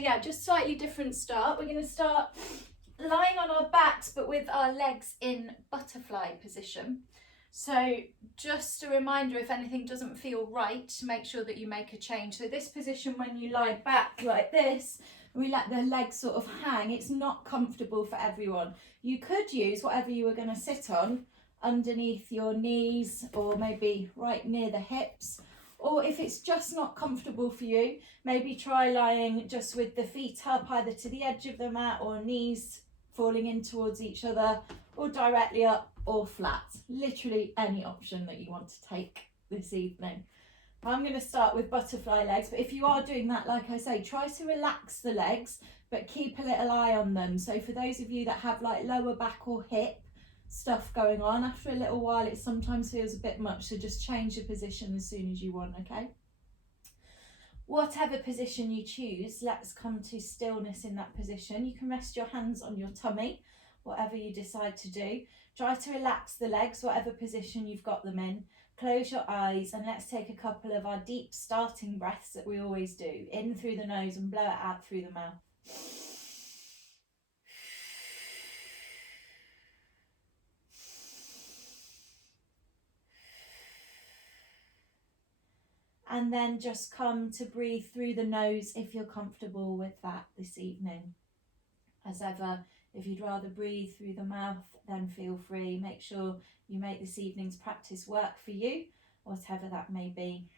yeah, just slightly different start. We're going to start lying on our backs, but with our legs in butterfly position. So just a reminder, if anything doesn't feel right, make sure that you make a change. So this position, when you lie back like this, we let the legs sort of hang. It's not comfortable for everyone. You could use whatever you were going to sit on underneath your knees, or maybe right near the hips. Or if it's just not comfortable for you, maybe try lying just with the feet up, either to the edge of the mat or knees falling in towards each other, or directly up or flat. Literally any option that you want to take this evening. I'm going to start with butterfly legs, but if you are doing that, like I say, try to relax the legs, but keep a little eye on them. So for those of you that have like lower back or hip stuff going on, after a little while it sometimes feels a bit much, so just change your position as soon as you want, okay? Whatever position you choose, let's come to stillness in that position. You can rest your hands on your tummy, whatever you decide to do. Try to relax the legs, whatever position you've got them in. Close your eyes and let's take a couple of our deep starting breaths that we always do. In through the nose and blow it out through the mouth. And then just come to breathe through the nose if you're comfortable with that this evening. As ever, if you'd rather breathe through the mouth, then feel free. Make sure you make this evening's practice work for you, whatever that may be.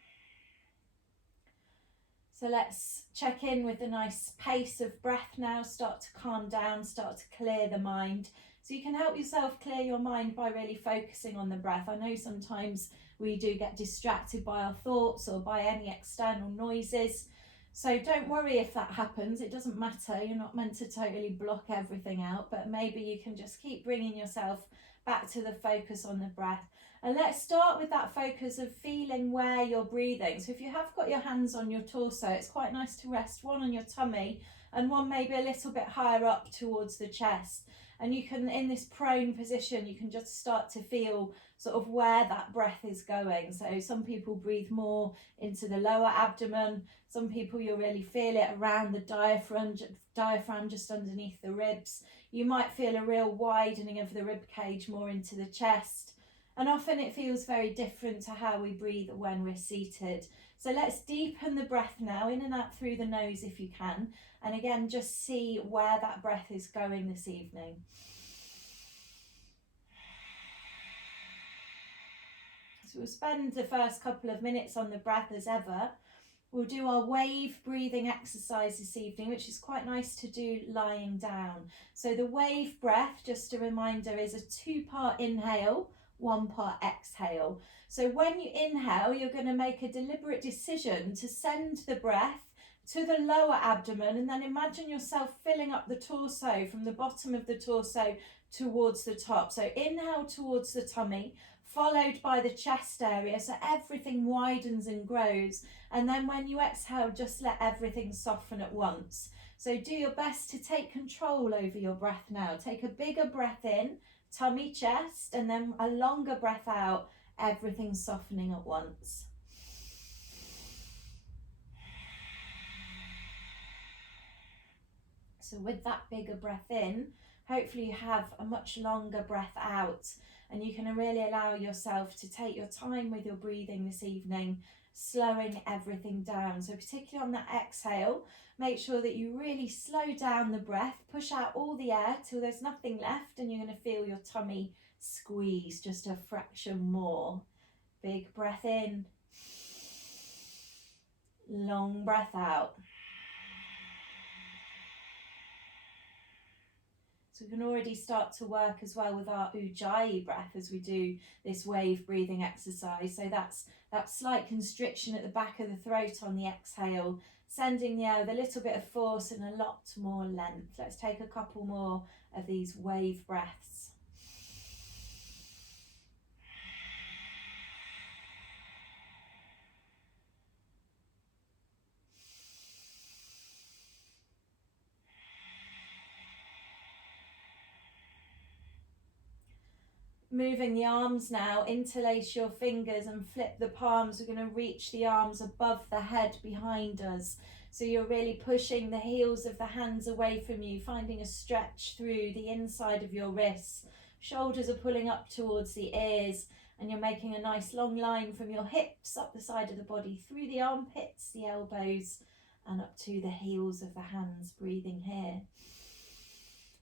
So let's check in with a nice pace of breath now. Start to calm down, start to clear the mind. So you can help yourself clear your mind by really focusing on the breath. I know sometimes we do get distracted by our thoughts or by any external noises. So don't worry if that happens, it doesn't matter. You're not meant to totally block everything out, but maybe you can just keep bringing yourself back to the focus on the breath. And let's start with that focus of feeling where you're breathing. So if you have got your hands on your torso, it's quite nice to rest one on your tummy and one maybe a little bit higher up towards the chest. And you can, in this prone position, you can just start to feel sort of where that breath is going. So some people breathe more into the lower abdomen. Some people, you'll really feel it around the diaphragm just underneath the ribs. You might feel a real widening of the rib cage more into the chest. And often it feels very different to how we breathe when we're seated. So let's deepen the breath now, in and out through the nose if you can. And again, just see where that breath is going this evening. So we'll spend the first couple of minutes on the breath as ever. We'll do our wave breathing exercise this evening, which is quite nice to do lying down. So the wave breath, just a reminder, is a 2-part inhale, 1-part exhale. So when you inhale, you're going to make a deliberate decision to send the breath to the lower abdomen, and then imagine yourself filling up the torso from the bottom of the torso towards the top. So inhale towards the tummy, followed by the chest area, so everything widens and grows. And then when you exhale, just let everything soften at once. So do your best to take control over your breath now. Take a bigger breath in, tummy, chest, and then a longer breath out, everything softening at once. So with that bigger breath in, hopefully you have a much longer breath out, and you can really allow yourself to take your time with your breathing this evening, slowing everything down. So particularly on that exhale, make sure that you really slow down the breath, push out all the air till there's nothing left, and you're going to feel your tummy squeeze just a fraction more. Big breath in, long breath out. So we can already start to work as well with our Ujjayi breath as we do this wave breathing exercise. So that's that slight constriction at the back of the throat on the exhale, sending the air with a little bit of force and a lot more length. Let's take a couple more of these wave breaths. Moving the arms now, interlace your fingers and flip the palms. We're going to reach the arms above the head behind us. So you're really pushing the heels of the hands away from you, finding a stretch through the inside of your wrists. Shoulders are pulling up towards the ears, and you're making a nice long line from your hips up the side of the body, through the armpits, the elbows, and up to the heels of the hands, breathing here.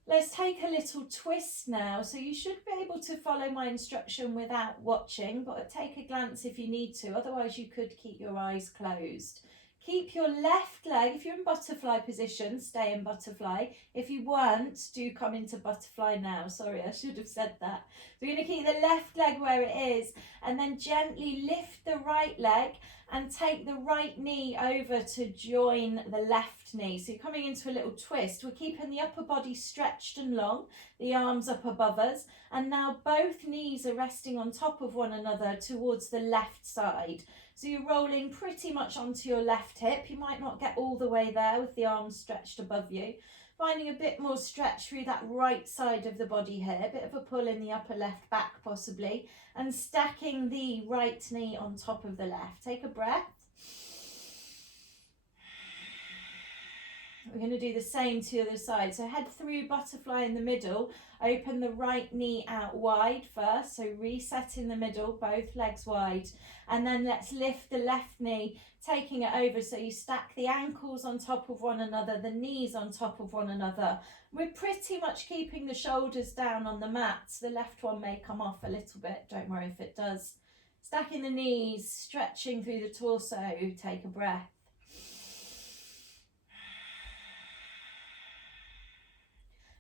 Let's take a little twist now. So you should be able to follow my instruction without watching, but take a glance if you need to. Otherwise, you could keep your eyes closed. Keep your left leg, if you're in butterfly position, stay in butterfly. If you weren't, do come into butterfly now. Sorry, I should have said that. So we're going to keep the left leg where it is, and then gently lift the right leg and take the right knee over to join the left knee. So you're coming into a little twist. We're keeping the upper body stretched and long, the arms up above us, and now both knees are resting on top of one another towards the left side. So you're rolling pretty much onto your left hip. You might not get all the way there with the arms stretched above you. Finding a bit more stretch through that right side of the body here, a bit of a pull in the upper left back possibly, and stacking the right knee on top of the left. Take a breath. We're going to do the same to the other side. So head through butterfly in the middle, open the right knee out wide first, so reset in the middle, both legs wide, and then let's lift the left knee, taking it over so you stack the ankles on top of one another, the knees on top of one another. We're pretty much keeping the shoulders down on the mat. The left one may come off a little bit, don't worry if it does. Stacking the knees, stretching through the torso, take a breath.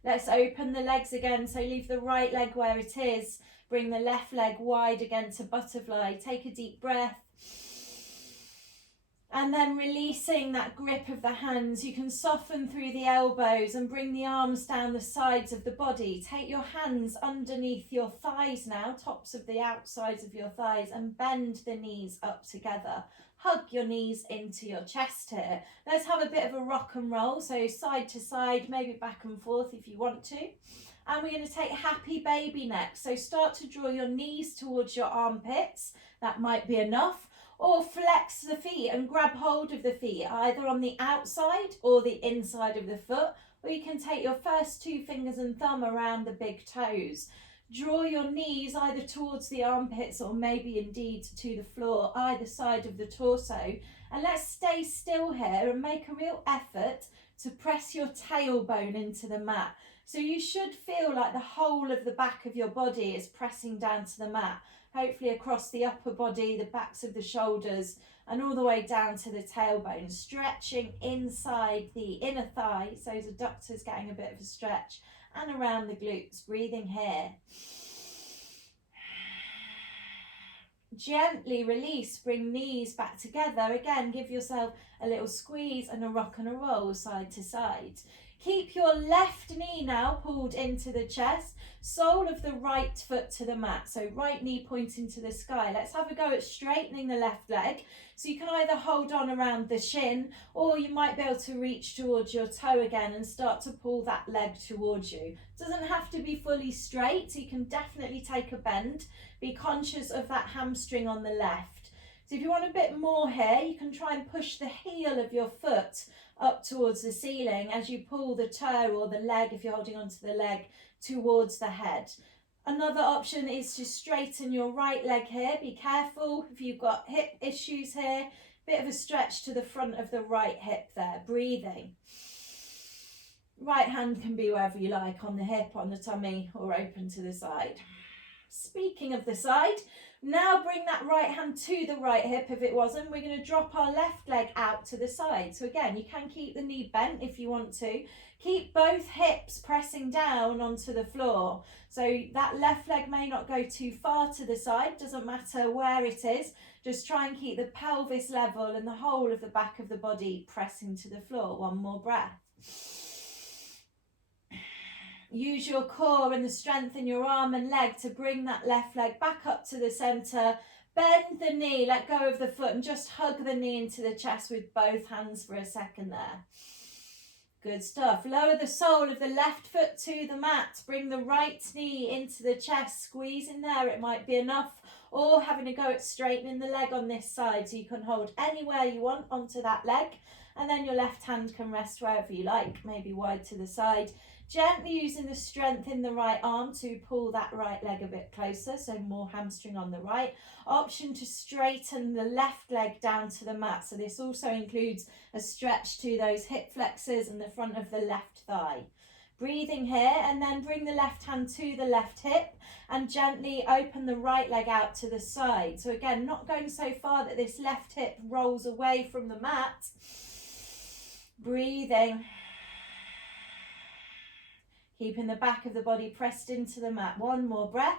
Let's open the legs again, so leave the right leg where it is. Bring the left leg wide again to butterfly. Take a deep breath. And then releasing that grip of the hands, you can soften through the elbows and bring the arms down the sides of the body. Take your hands underneath your thighs now, tops of the outsides of your thighs, and bend the knees up together. Hug your knees into your chest here. Let's have a bit of a rock and roll, so side to side, maybe back and forth if you want to. And we're going to take happy baby next. So start to draw your knees towards your armpits. That might be enough. Or flex the feet and grab hold of the feet, either on the outside or the inside of the foot. Or you can take your first two fingers and thumb around the big toes. Draw your knees either towards the armpits or maybe indeed to the floor, either side of the torso. And let's stay still here and make a real effort to press your tailbone into the mat. So you should feel like the whole of the back of your body is pressing down to the mat, hopefully across the upper body, the backs of the shoulders, and all the way down to the tailbone, stretching inside the inner thighs, those adductors getting a bit of a stretch, and around the glutes, breathing here. Gently release, bring knees back together. Again, give yourself a little squeeze and a rock and a roll side to side. Keep your left knee now pulled into the chest, sole of the right foot to the mat. So right knee pointing to the sky. Let's have a go at straightening the left leg. So you can either hold on around the shin, or you might be able to reach towards your toe again and start to pull that leg towards you. It doesn't have to be fully straight, so you can definitely take a bend. Be conscious of that hamstring on the left. So if you want a bit more here, you can try and push the heel of your foot up towards the ceiling as you pull the toe or the leg, if you're holding onto the leg, towards the head. Another option is to straighten your right leg here. Be careful if you've got hip issues here. Bit of a stretch to the front of the right hip there, breathing. Right hand can be wherever you like, on the hip, on the tummy, or open to the side. Speaking of the side, now bring that right hand to the right hip if it wasn't. We're going to drop our left leg out to the side. So again, you can keep the knee bent if you want to. Keep both hips pressing down onto the floor. So that left leg may not go too far to the side, doesn't matter where it is. Just try and keep the pelvis level and the whole of the back of the body pressing to the floor. One more breath. Use your core and the strength in your arm and leg to bring that left leg back up to the center. Bend the knee, let go of the foot, and just hug the knee into the chest with both hands for a second there. Good stuff. Lower the sole of the left foot to the mat. Bring the right knee into the chest. Squeeze in there, it might be enough. Or having a go at straightening the leg on this side, so you can hold anywhere you want onto that leg. and then your left hand can rest wherever you like, maybe wide to the side. Gently using the strength in the right arm to pull that right leg a bit closer, so more hamstring on the right. Option to straighten the left leg down to the mat, so this also includes a stretch to those hip flexors and the front of the left thigh. Breathing here, and then bring the left hand to the left hip and gently open the right leg out to the side. So again, not going so far that this left hip rolls away from the mat. Breathing. Keeping the back of the body pressed into the mat. One more breath.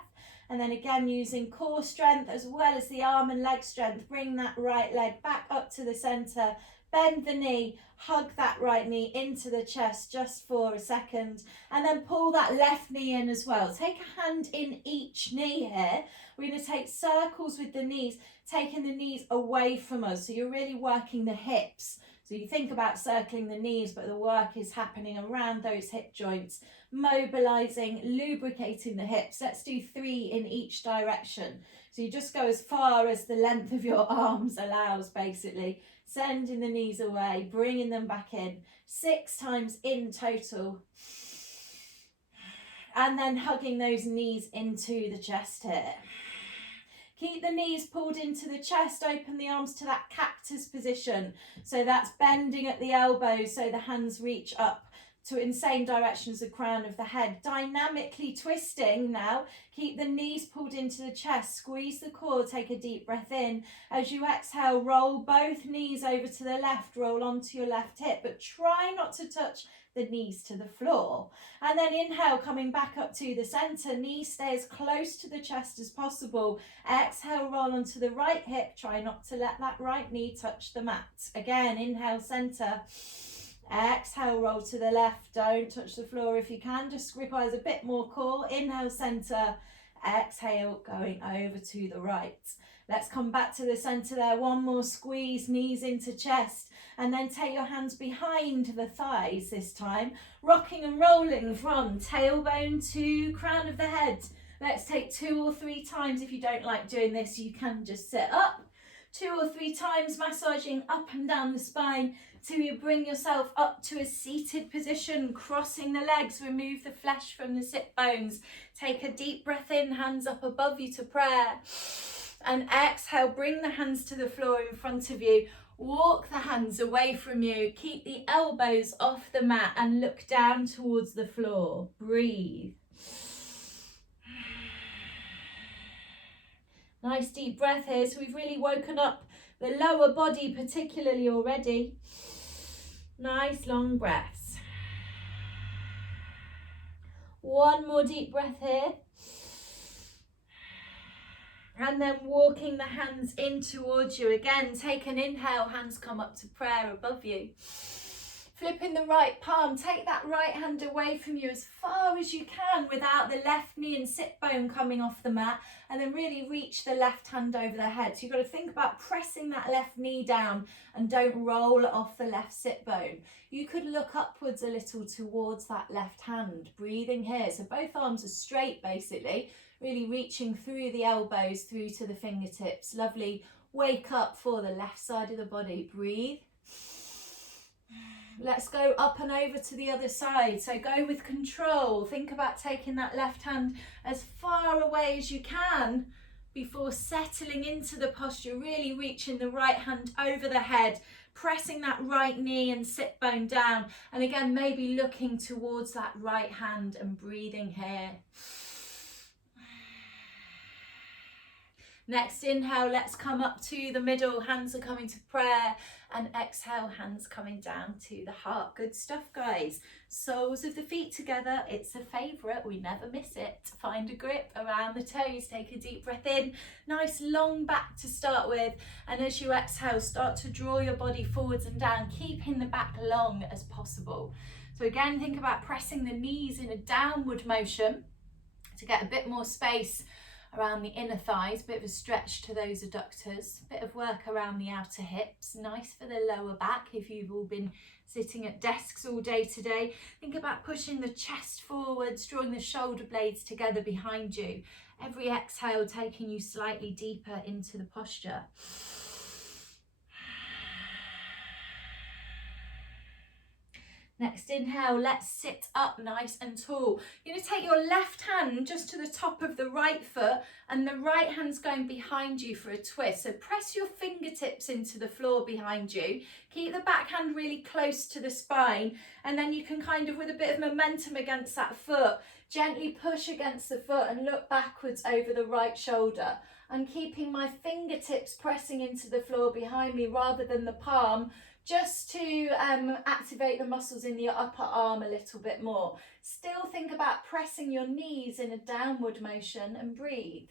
And then again, using core strength as well as the arm and leg strength. Bring that right leg back up to the center. Bend the knee, hug that right knee into the chest just for a second, and then pull that left knee in as well. Take a hand in each knee here. We're going to take circles with the knees, taking the knees away from us. So you're really working the hips. So you think about circling the knees, but the work is happening around those hip joints, mobilizing, lubricating the hips. Let's do 3 in each direction. So you just go as far as the length of your arms allows, basically. Sending the knees away, bringing them back in. 6 times in total. And then hugging those knees into the chest here. Keep the knees pulled into the chest, open the arms to that cactus position. So that's bending at the elbows so the hands reach up to in same direction as the crown of the head. Dynamically twisting now. Keep the knees pulled into the chest. Squeeze the core. Take a deep breath in. As you exhale, roll both knees over to the left. Roll onto your left hip, but try not to touch the knees to the floor. And then inhale, coming back up to the center. Knees stay as close to the chest as possible. Exhale, roll onto the right hip. Try not to let that right knee touch the mat. Again, inhale, center. Exhale, roll to the left. Don't touch the floor if you can. Just requires a bit more core. Inhale, center. Exhale, going over to the right. Let's come back to the center there. One more squeeze, knees into chest. And then take your hands behind the thighs this time. Rocking and rolling from tailbone to crown of the head. Let's take 2 or 3 times. If you don't like doing this, you can just sit up. 2 or 3 times, massaging up and down the spine till you bring yourself up to a seated position, crossing the legs, remove the flesh from the sit bones. Take a deep breath in, hands up above you to prayer. And exhale, bring the hands to the floor in front of you. Walk the hands away from you. Keep the elbows off the mat and look down towards the floor. Breathe. Nice deep breath here. So we've really woken up the lower body particularly already. Nice long breaths. One more deep breath here. And then walking the hands in towards you. Again, take an inhale, hands come up to prayer above you. Flipping the right palm, take that right hand away from you as far as you can without the left knee and sit bone coming off the mat, and then really reach the left hand over the head. So you've got to think about pressing that left knee down and don't roll off the left sit bone. You could look upwards a little towards that left hand, breathing here. So both arms are straight basically, really reaching through the elbows, through to the fingertips. Lovely. Wake up for the left side of the body. Breathe. Let's go up and over to the other side. So go with control. Think about taking that left hand as far away as you can before settling into the posture, really reaching the right hand over the head, pressing that right knee and sit bone down. And again, maybe looking towards that right hand and breathing here. Next inhale, let's come up to the middle, hands are coming to prayer, and exhale, hands coming down to the heart. Good stuff, guys. Soles of the feet together, it's a favourite, we never miss it. Find a grip around the toes, take a deep breath in, nice long back to start with, and as you exhale, start to draw your body forwards and down, keeping the back long as possible. So again, think about pressing the knees in a downward motion to get a bit more space around the inner thighs, a bit of a stretch to those adductors, a bit of work around the outer hips, nice for the lower back if you've all been sitting at desks all day today. Think about pushing the chest forwards, drawing the shoulder blades together behind you. Every exhale taking you slightly deeper into the posture. Next inhale, let's sit up nice and tall. You're going to take your left hand just to the top of the right foot and the right hand's going behind you for a twist. So press your fingertips into the floor behind you. Keep the back hand really close to the spine, and then you can kind of, with a bit of momentum against that foot, gently push against the foot and look backwards over the right shoulder. I'm keeping my fingertips pressing into the floor behind me rather than the palm, just to activate the muscles in the upper arm a little bit more. Still think about pressing your knees in a downward motion and breathe.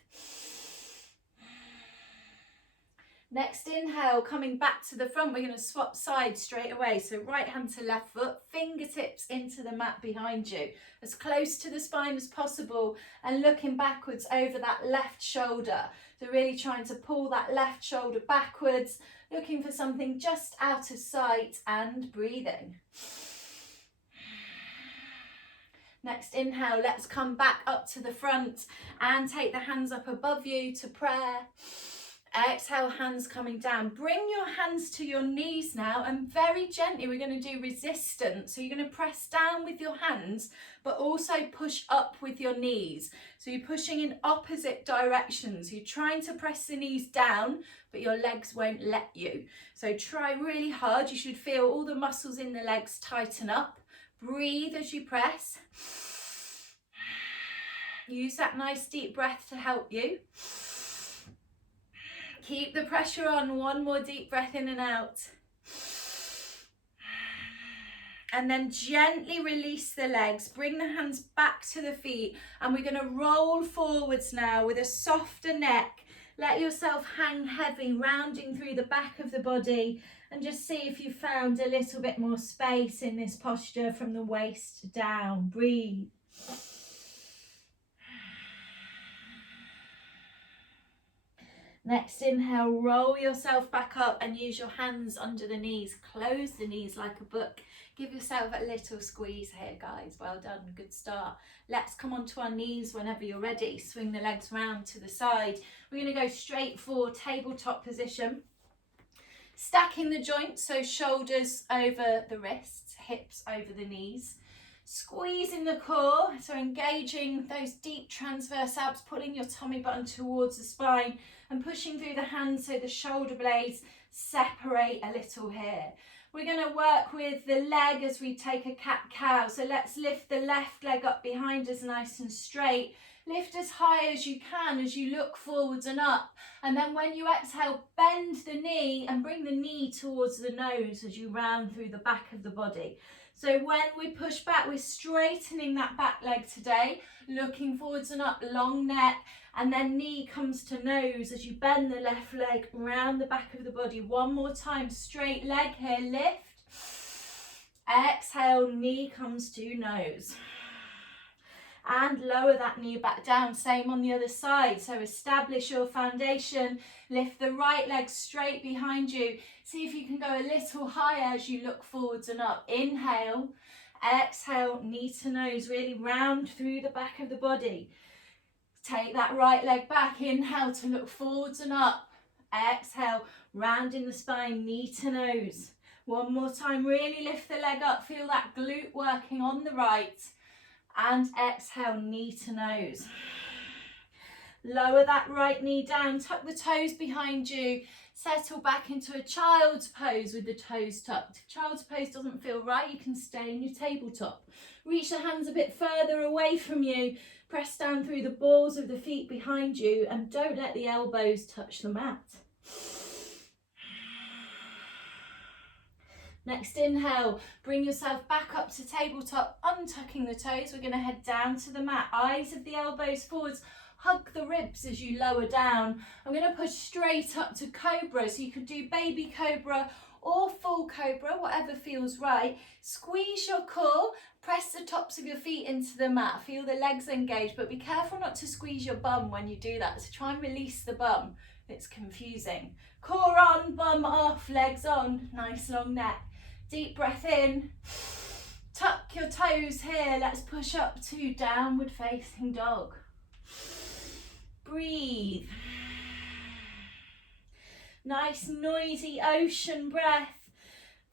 Next inhale, coming back to the front, we're going to swap sides straight away. So right hand to left foot, fingertips into the mat behind you, as close to the spine as possible, and looking backwards over that left shoulder. So really trying to pull that left shoulder backwards, looking for something just out of sight, and breathing. Next inhale, let's come back up to the front and take the hands up above you to prayer. Exhale, hands coming down. Bring your hands to your knees now, and very gently we're going to do resistance. So you're going to press down with your hands, but also push up with your knees. So you're pushing in opposite directions. You're trying to press the knees down, but your legs won't let you. So try really hard. You should feel all the muscles in the legs tighten up. Breathe as you press. Use that nice deep breath to help you. Keep the pressure on. One more deep breath in and out. And then gently release the legs. Bring the hands back to the feet. And we're going to roll forwards now with a softer neck. Let yourself hang heavy, rounding through the back of the body. And just see if you found a little bit more space in this posture from the waist down. Breathe. Next inhale, roll yourself back up and use your hands under the knees. Close the knees like a book. Give yourself a little squeeze here, guys. Well done, good start. Let's come onto our knees whenever you're ready. Swing the legs round to the side. We're going to go straight for tabletop position. Stacking the joints, so shoulders over the wrists, hips over the knees. Squeezing the core, so engaging those deep transverse abs, pulling your tummy button towards the spine and pushing through the hands so the shoulder blades separate a little here. We're going to work with the leg as we take a cat-cow. So let's lift the left leg up behind us nice and straight. Lift as high as you can as you look forwards and up. And then when you exhale, bend the knee and bring the knee towards the nose as you round through the back of the body. So when we push back, we're straightening that back leg today, looking forwards and up, long neck, and then knee comes to nose as you bend the left leg round the back of the body. One more time, straight leg here, lift. Exhale, knee comes to nose. And lower that knee back down, same on the other side. So establish your foundation, lift the right leg straight behind you. See if you can go a little higher as you look forwards and up. Inhale, exhale, knee to nose, really round through the back of the body. Take that right leg back, inhale to look forwards and up. Exhale, round in the spine, knee to nose. One more time, really lift the leg up, feel that glute working on the right. And exhale, knee to nose. Lower that right knee down, tuck the toes behind you, settle back into a child's pose with the toes tucked. If child's pose doesn't feel right, you can stay in your tabletop. Reach the hands a bit further away from you, press down through the balls of the feet behind you, and don't let the elbows touch the mat. Next inhale, bring yourself back up to tabletop, untucking the toes. We're going to head down to the mat, eyes of the elbows forwards, hug the ribs as you lower down. I'm going to push straight up to cobra, so you could do baby cobra or full cobra, whatever feels right. Squeeze your core, press the tops of your feet into the mat, feel the legs engage, but be careful not to squeeze your bum when you do that, so try and release the bum. It's confusing. Core on, bum off, legs on, nice long neck. Deep breath in, tuck your toes here. Let's push up to downward facing dog. Breathe. Nice noisy ocean breath.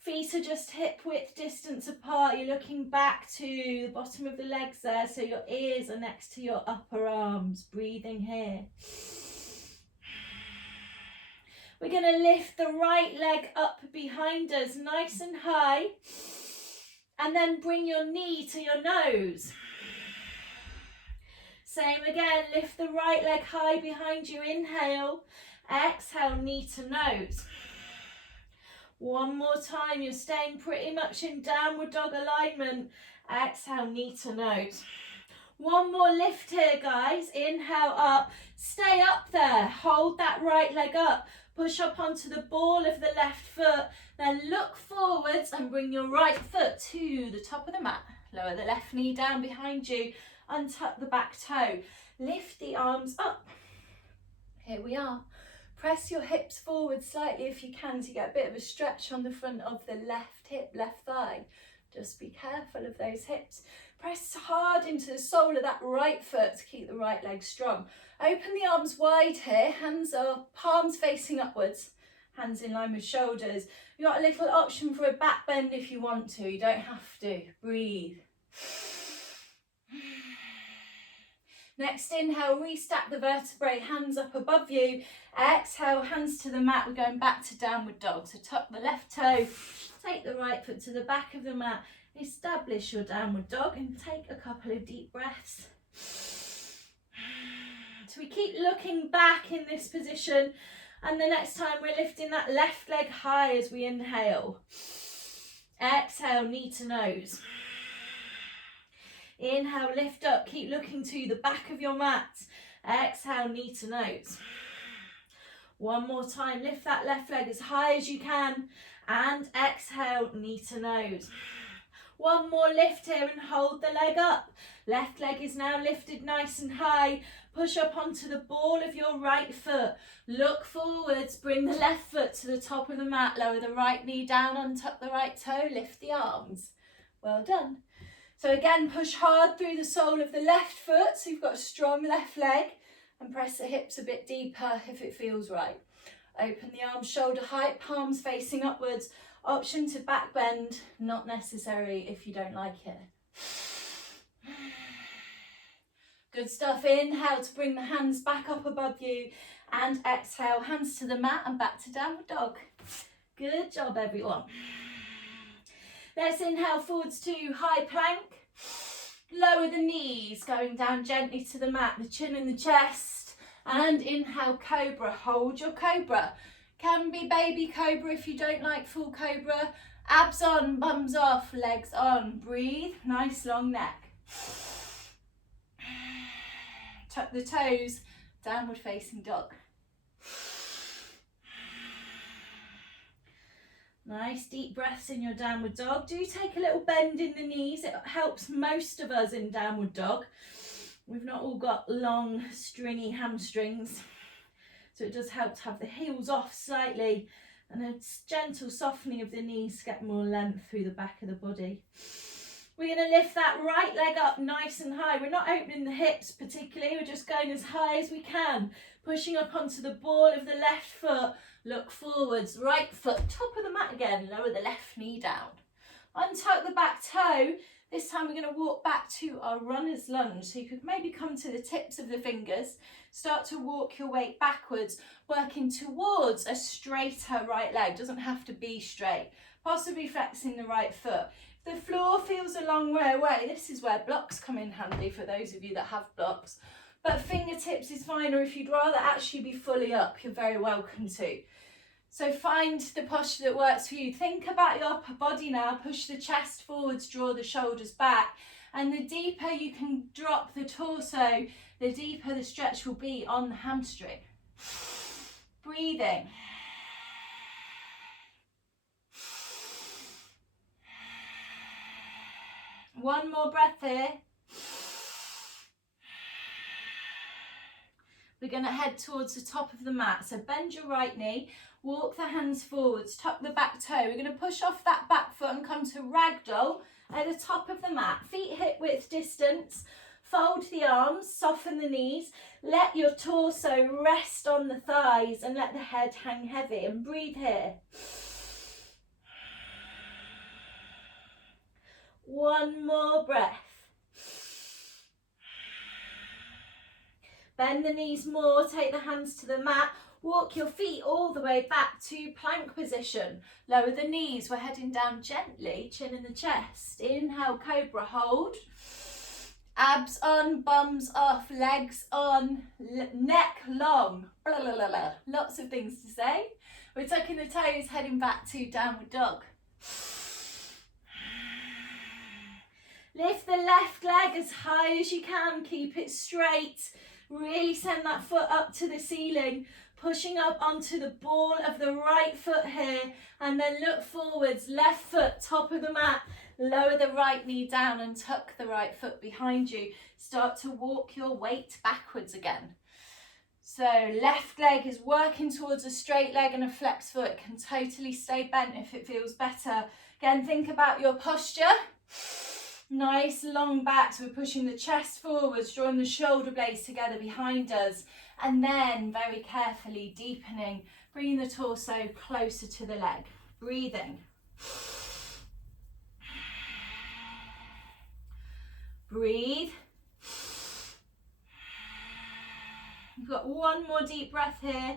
Feet are just hip width distance apart. You're looking back to the bottom of the legs there, so your ears are next to your upper arms. Breathing here. We're going to lift the right leg up behind us, nice and high, and then bring your knee to your nose. Same again, lift the right leg high behind you, inhale, exhale, knee to nose. One more time, you're staying pretty much in downward dog alignment, exhale, knee to nose. One more lift here, guys, inhale up, stay up there, hold that right leg up, push up onto the ball of the left foot, then look forwards and bring your right foot to the top of the mat. Lower the left knee down behind you, untuck the back toe, lift the arms up. Here we are. Press your hips forward slightly if you can to get a bit of a stretch on the front of the left hip, left thigh. Just be careful of those hips. Press hard into the sole of that right foot to keep the right leg strong. Open the arms wide here, hands up, palms facing upwards, hands in line with shoulders. You've got a little option for a back bend if you want to, you don't have to. Breathe. Next inhale, restack the vertebrae, hands up above you. Exhale, hands to the mat. We're going back to downward dog. So tuck the left toe, take the right foot to the back of the mat, establish your downward dog and take a couple of deep breaths. So we keep looking back in this position, and the next time we're lifting that left leg high as we inhale. Exhale, knee to nose. Inhale, lift up, keep looking to the back of your mat. Exhale, knee to nose. One more time, lift that left leg as high as you can and exhale, knee to nose. One more lift here and hold the leg up. Left leg is now lifted nice and high. Push up onto the ball of your right foot. Look forwards, bring the left foot to the top of the mat. Lower the right knee down, untuck the right toe, lift the arms. Well done. So again, push hard through the sole of the left foot, so you've got a strong left leg, and press the hips a bit deeper if it feels right. Open the arms shoulder height, palms facing upwards. Option to back bend, not necessary if you don't like it. Good stuff. Inhale to bring the hands back up above you, and exhale, hands to the mat and back to downward dog. Good job, everyone. Let's inhale forwards to high plank. Lower the knees, going down gently to the mat, the chin in the chest. And inhale, cobra. Hold your cobra. Can be baby cobra if you don't like full cobra. Abs on, bums off, legs on. Breathe, nice long neck. Tuck the toes, downward facing dog. Nice deep breaths in your downward dog. Do take a little bend in the knees. It helps most of us in downward dog. We've not all got long, stringy hamstrings. So it does help to have the heels off slightly and a gentle softening of the knees to get more length through the back of the body. We're going to lift that right leg up nice and high. We're not opening the hips particularly. We're just going as high as we can. Pushing up onto the ball of the left foot. Look forwards, right foot, top of the mat again, lower the left knee down. Untuck the back toe. This time we're going to walk back to our runner's lunge. So you could maybe come to the tips of the fingers, start to walk your weight backwards, working towards a straighter right leg. Doesn't have to be straight. Possibly flexing the right foot. If the floor feels a long way away, this is where blocks come in handy for those of you that have blocks. But fingertips is fine, or if you'd rather actually be fully up, you're very welcome to. So find the posture that works for you. Think about your upper body now. Push the chest forwards, draw the shoulders back. And the deeper you can drop the torso, the deeper the stretch will be on the hamstring. Breathing. One more breath here. We're going to head towards the top of the mat. So bend your right knee, walk the hands forwards, tuck the back toe. We're going to push off that back foot and come to ragdoll at the top of the mat. Feet hip width distance. Fold the arms, soften the knees. Let your torso rest on the thighs and let the head hang heavy. And breathe here. One more breath. Bend the knees more, take the hands to the mat. Walk your feet all the way back to plank position. Lower the knees, we're heading down gently, chin in the chest. Inhale, cobra, hold. Abs on, bums off, legs on, neck long. Blah, blah, blah, blah. Lots of things to say. We're tucking the toes, heading back to downward dog. Lift the left leg as high as you can, keep it straight. Really send that foot up to the ceiling, pushing up onto the ball of the right foot here, and then look forwards, left foot, top of the mat. Lower the right knee down and tuck the right foot behind you. Start to walk your weight backwards again. So left leg is working towards a straight leg and a flex foot. It can totally stay bent if it feels better. Again, think about your posture. Nice long back, so we're pushing the chest forwards, drawing the shoulder blades together behind us, and then very carefully deepening, bringing the torso closer to the leg. Breathing. Breathe. We've got one more deep breath here.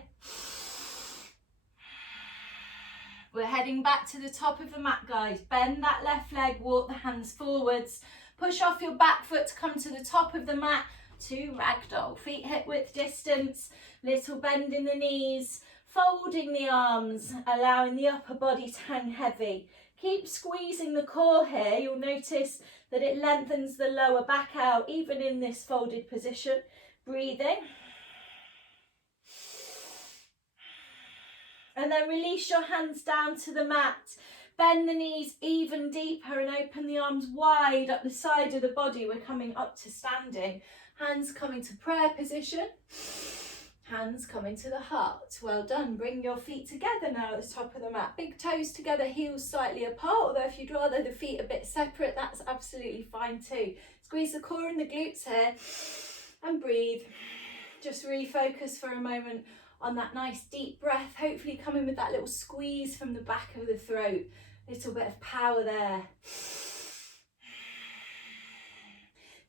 We're heading back to the top of the mat, guys. Bend that left leg, walk the hands forwards. Push off your back foot to come to the top of the mat to ragdoll. Feet hip width distance, little bend in the knees, folding the arms, allowing the upper body to hang heavy. Keep squeezing the core here. You'll notice that it lengthens the lower back out, even in this folded position. Breathing. And then release your hands down to the mat. Bend the knees even deeper and open the arms wide up the side of the body. We're coming up to standing. Hands coming to prayer position. Hands coming to the heart. Well done. Bring your feet together now at the top of the mat. Big toes together, heels slightly apart. Although if you'd rather the feet a bit separate, that's absolutely fine too. Squeeze the core and the glutes here. And breathe. Just refocus for a moment on that nice deep breath, hopefully coming with that little squeeze from the back of the throat. Little bit of power there.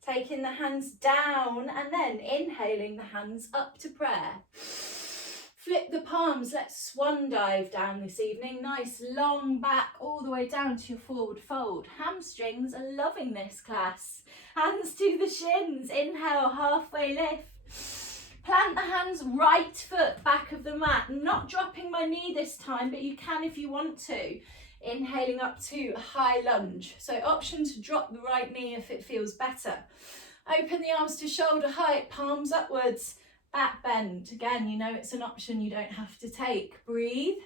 Taking the hands down and then inhaling the hands up to prayer. Flip the palms, let's swan dive down this evening. Nice long back all the way down to your forward fold. Hamstrings are loving this class. Hands to the shins, inhale, halfway lift. Plant the hands right foot back of the mat, not dropping my knee this time, but you can if you want to. Inhaling up to a high lunge. So option to drop the right knee if it feels better. Open the arms to shoulder height, palms upwards, back bend. Again, you know it's an option you don't have to take. Breathe.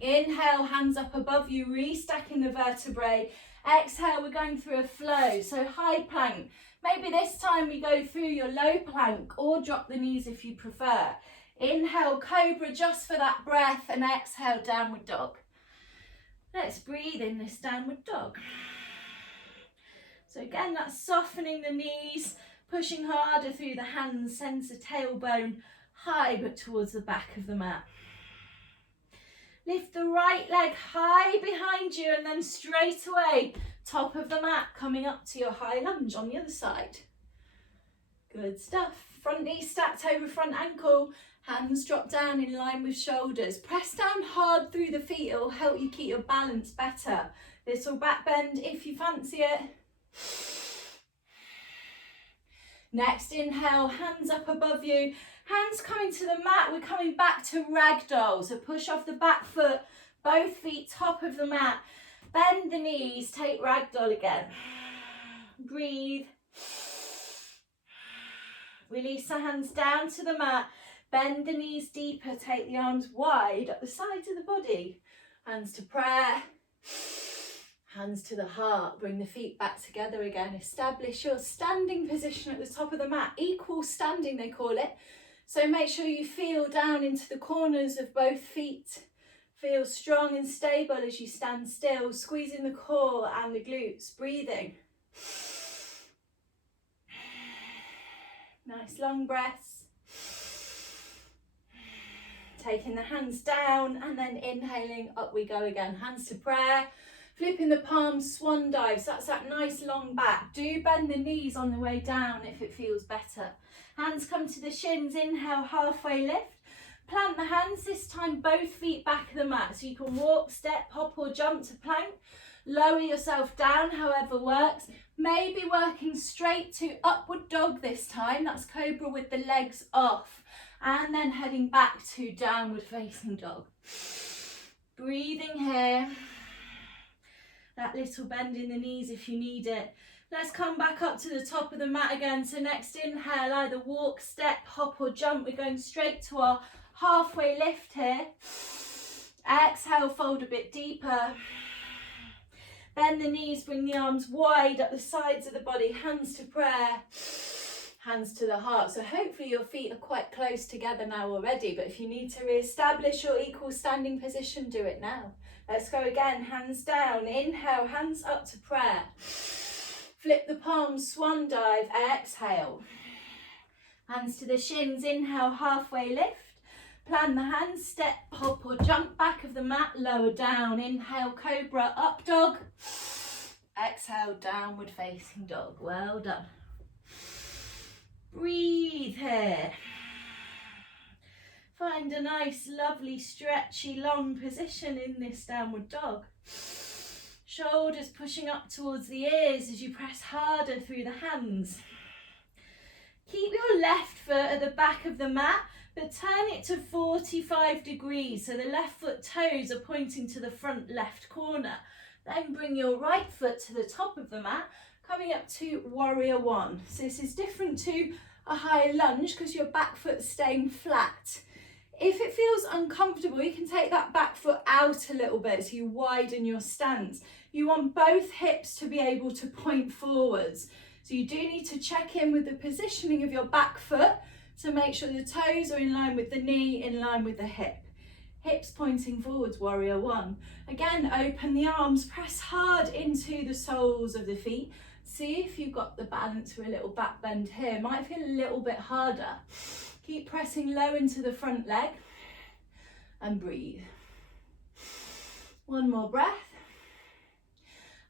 Inhale, hands up above you, restacking the vertebrae. Exhale, we're going through a flow. So high plank. Maybe this time we go through your low plank or drop the knees if you prefer. Inhale, cobra just for that breath, and exhale, downward dog. Let's breathe in this downward dog. So again, that's softening the knees, pushing harder through the hands, sends the tailbone high but towards the back of the mat. Lift the right leg high behind you and then straight away, top of the mat, coming up to your high lunge on the other side. Good stuff. Front knee stacked over front ankle, hands drop down in line with shoulders. Press down hard through the feet, it will help you keep your balance better. Little back bend if you fancy it. Next inhale, hands up above you. Hands coming to the mat, we're coming back to ragdoll. So push off the back foot, both feet top of the mat. Bend the knees, take ragdoll again. Breathe. Release the hands down to the mat. Bend the knees deeper, take the arms wide up the sides of the body. Hands to prayer. Hands to the heart. Bring the feet back together again. Establish your standing position at the top of the mat. Equal standing, they call it. So make sure you feel down into the corners of both feet. Feel strong and stable as you stand still, squeezing the core and the glutes. Breathing. Nice long breaths. Taking the hands down and then inhaling, up we go again. Hands to prayer. Flipping the palms, swan dive, so that's that nice long back. Do bend the knees on the way down if it feels better. Hands come to the shins, inhale, halfway lift. Plant the hands, this time both feet back of the mat, so you can walk, step, hop or jump to plank. Lower yourself down, however works. Maybe working straight to upward dog this time, that's cobra with the legs off. And then heading back to downward facing dog. Breathing here. That little bend in the knees if you need it. Let's come back up to the top of the mat again. So next inhale, either walk, step, hop or jump. We're going straight to our halfway lift here. Exhale, fold a bit deeper. Bend the knees, bring the arms wide up the sides of the body. Hands to prayer, hands to the heart. So hopefully your feet are quite close together now already. But if you need to re-establish your equal standing position, do it now. Let's go again, hands down, inhale, hands up to prayer. Flip the palms, swan dive, exhale. Hands to the shins, inhale, halfway lift. Plan the hands, step, hop or jump back of the mat, lower down. Inhale, cobra, up dog. Exhale, downward facing dog. Well done. Breathe here. Find a nice, lovely, stretchy, long position in this downward dog. Shoulders pushing up towards the ears as you press harder through the hands. Keep your left foot at the back of the mat, but turn it to 45 degrees, so the left foot toes are pointing to the front left corner. Then bring your right foot to the top of the mat, coming up to warrior one. So this is different to a high lunge because your back foot's staying flat. If it feels uncomfortable, you can take that back foot out a little bit so you widen your stance. You want both hips to be able to point forwards. So you do need to check in with the positioning of your back foot to make sure the toes are in line with the knee, in line with the hip. Hips pointing forwards, warrior one. Again, open the arms, press hard into the soles of the feet. See if you've got the balance for a little back bend here. Might feel a little bit harder. Keep pressing low into the front leg and breathe. One more breath.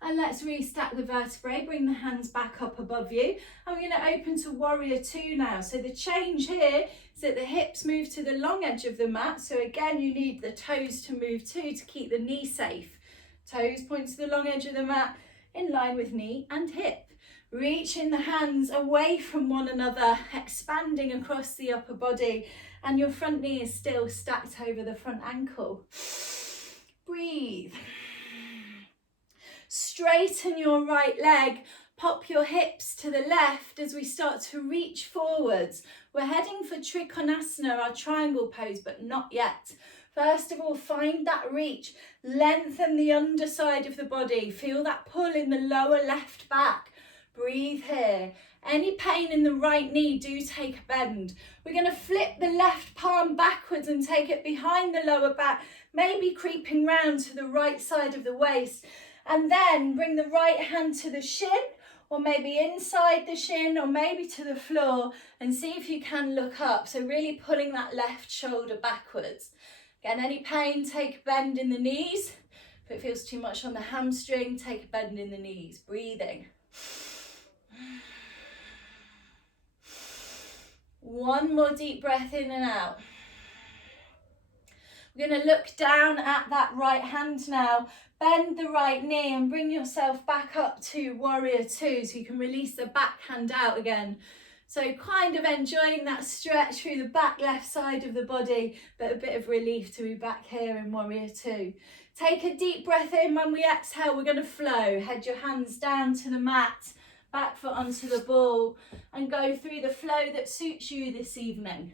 And let's restack the vertebrae, bring the hands back up above you. And we're going to open to warrior two now. So the change here is that the hips move to the long edge of the mat. So again, you need the toes to move too to keep the knee safe. Toes point to the long edge of the mat in line with knee and hip. Reaching the hands away from one another, expanding across the upper body, and your front knee is still stacked over the front ankle. Breathe. Straighten your right leg, pop your hips to the left as we start to reach forwards. We're heading for Trikonasana, our triangle pose, but not yet. First of all, find that reach, lengthen the underside of the body, feel that pull in the lower left back. Breathe here. Any pain in the right knee, do take a bend. We're going to flip the left palm backwards and take it behind the lower back, maybe creeping round to the right side of the waist. And then bring the right hand to the shin, or maybe inside the shin, or maybe to the floor, and see if you can look up. So really pulling that left shoulder backwards. Again, any pain, take a bend in the knees. If it feels too much on the hamstring, take a bend in the knees. Breathing. One more deep breath in and out. We're going to look down at that right hand now. Bend the right knee and bring yourself back up to warrior two so you can release the back hand out again. So kind of enjoying that stretch through the back left side of the body, but a bit of relief to be back here in warrior two. Take a deep breath in. When we exhale, we're going to flow. Head your hands down to the mat, back foot onto the ball, and go through the flow that suits you this evening.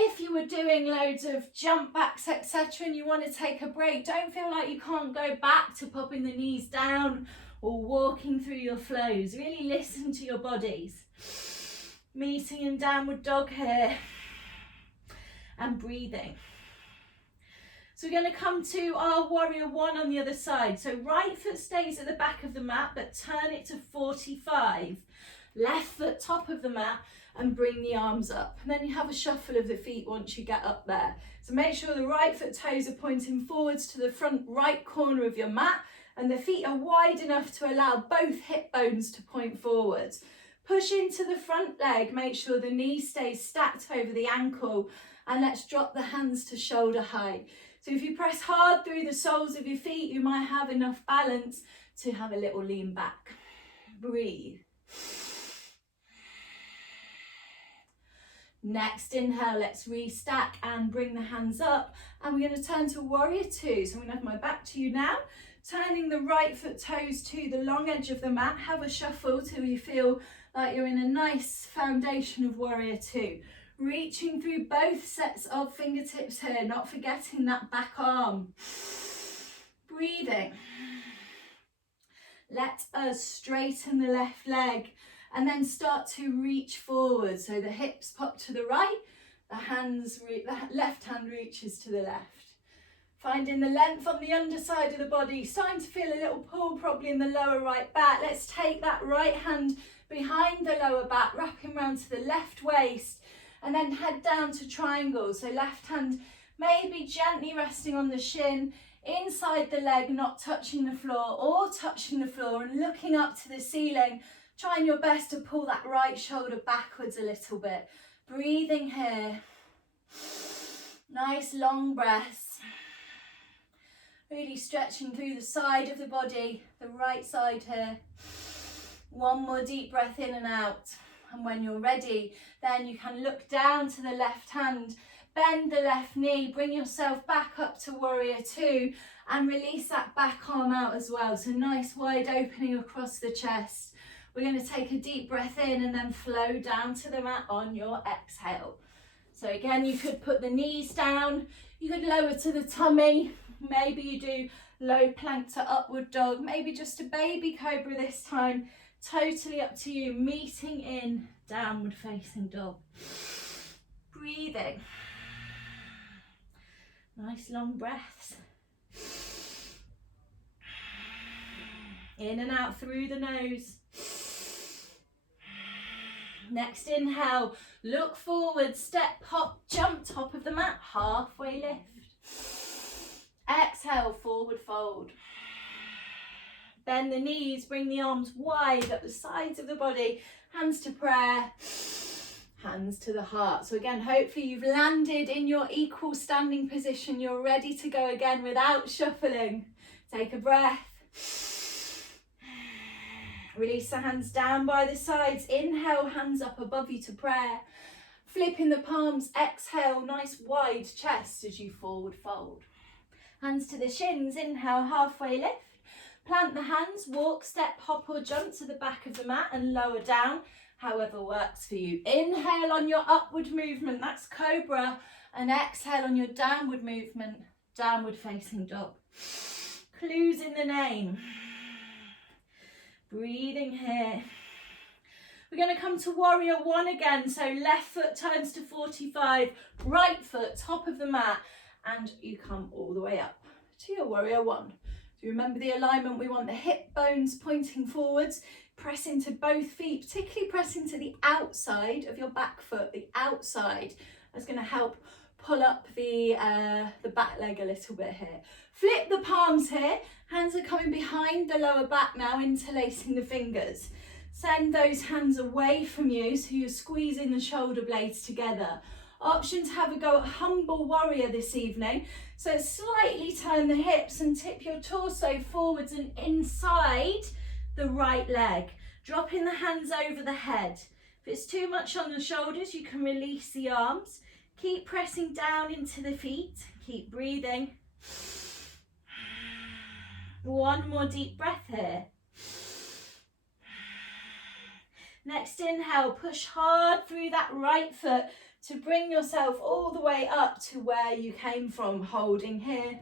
If you were doing loads of jump backs, etc., and you want to take a break, don't feel like you can't go back to popping the knees down or walking through your flows. Really listen to your bodies. Meeting in downward dog here and breathing. So we're going to come to our warrior one on the other side. So right foot stays at the back of the mat, but turn it to 45. Left foot top of the mat and bring the arms up. And then you have a shuffle of the feet once you get up there. So make sure the right foot toes are pointing forwards to the front right corner of your mat and the feet are wide enough to allow both hip bones to point forwards. Push into the front leg, make sure the knee stays stacked over the ankle, and let's drop the hands to shoulder height. So if you press hard through the soles of your feet, you might have enough balance to have a little lean back. Breathe. Next inhale, let's restack and bring the hands up, and we're going to turn to warrior two. So I'm going to have my back to you now, turning the right foot toes to the long edge of the mat. Have a shuffle till you feel like you're in a nice foundation of warrior two. Reaching through both sets of fingertips here, not forgetting that back arm. Breathing. Let us straighten the left leg and then start to reach forward. So the hips pop to the right, the left hand reaches to the left. Finding the length on the underside of the body, starting to feel a little pull probably in the lower right back. Let's take that right hand behind the lower back, wrapping round to the left waist, and then head down to triangle. So left hand maybe gently resting on the shin, inside the leg, not touching the floor or touching the floor, and looking up to the ceiling, trying your best to pull that right shoulder backwards a little bit. Breathing here. Nice long breaths. Really stretching through the side of the body, the right side here. One more deep breath in and out. And when you're ready, then you can look down to the left hand, bend the left knee, bring yourself back up to warrior two, and release that back arm out as well. So nice wide opening across the chest. We're going to take a deep breath in and then flow down to the mat on your exhale. So again, you could put the knees down, you could lower to the tummy, maybe you do low plank to upward dog, maybe just a baby cobra this time. Totally up to you, meeting in downward facing dog. Breathing. Nice long breaths. In and out through the nose. Next inhale, look forward, step, hop, jump, top of the mat, halfway lift. Exhale, forward fold. Bend the knees, bring the arms wide up the sides of the body, hands to prayer, hands to the heart. So again, hopefully you've landed in your equal standing position. You're ready to go again without shuffling. Take a breath. Release the hands down by the sides. Inhale, hands up above you to prayer. Flipping the palms, exhale, nice wide chest as you forward fold. Hands to the shins, inhale, halfway lift. Plant the hands, walk, step, hop or jump to the back of the mat and lower down, however works for you. Inhale on your upward movement, that's cobra, and exhale on your downward movement, downward facing dog. Clues in the name. Breathing here. We're going to come to warrior one again, so left foot turns to 45, right foot top of the mat, and you come all the way up to your warrior one. So remember the alignment, we want the hip bones pointing forwards, press into both feet, particularly press into the outside of your back foot, the outside. That's going to help pull up the back leg a little bit here. Flip the palms here, hands are coming behind the lower back now, interlacing the fingers. Send those hands away from you so you're squeezing the shoulder blades together. Option to have a go at humble warrior this evening. So slightly turn the hips and tip your torso forwards and inside the right leg. Dropping the hands over the head. If it's too much on the shoulders, you can release the arms. Keep pressing down into the feet. Keep breathing. One more deep breath here. Next inhale, push hard through that right foot to bring yourself all the way up to where you came from, holding here.